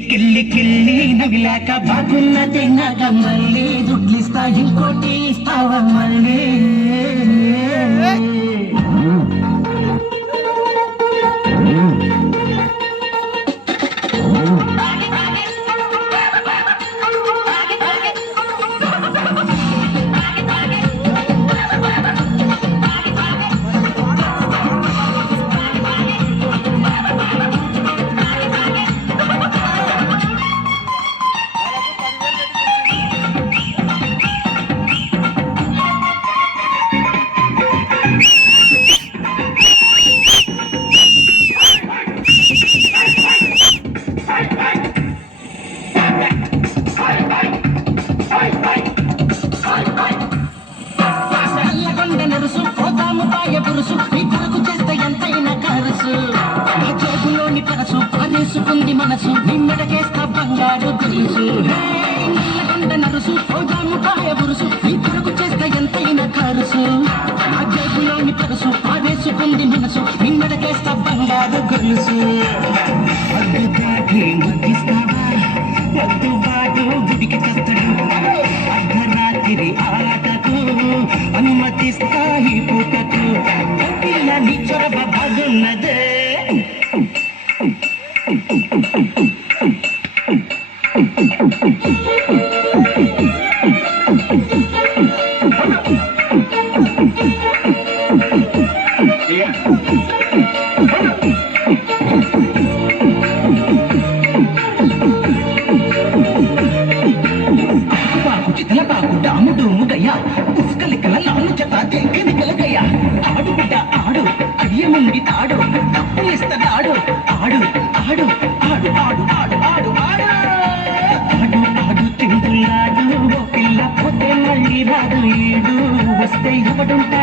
కిల్లి కిల్లి నవిలాక బాగున్నదే నాగ మళ్ళీ దుడ్లిస్తా ఇంకోటి ఇస్తావా మళ్ళీ నరుసు పోతాము పాయ పురుసు నీ కొరకు చేస్తే ఎంతైనా కరసు నా జేబులోని పరసు పారేసుకుంది మనసు నిన్నడకేస్తా బంగారు తెలుసు నల్లగొండ నరుసు పోతాము పాయ పురుసు నీ కొరకు చేస్తే ఎంతైనా కరసు నా జేబులోని పరసు పారేసుకుంది మనసు నిన్నడకేస్తా బంగారు గొలుసు అడ్డుబాటు మగ్గిస్తావా వద్దుబాటు గుడికి తెస్తాడు అర్ధరాత్రి ఆటకు అనుమతిస్తాయి పూటకు పిల్ల నీ చొరవ బాగున్నదే చితలబాకు డాము డోము గయ్యా ఉస్కలికల నాను చెత్త తెంకినికల గయ్యా ఆడు బిడ్డ ఆడు అడియ ముండి తాడు డబ్బులిస్తాడు ఆడు ఆడు ఆడు ఆడు ఆడు ఆడు ఆడు ఆడు ఆడు తింటున్నాడు ఓ పిల్ల పోతే మళ్ళీ రాదు ఈడు వస్తే ఎవడుంటా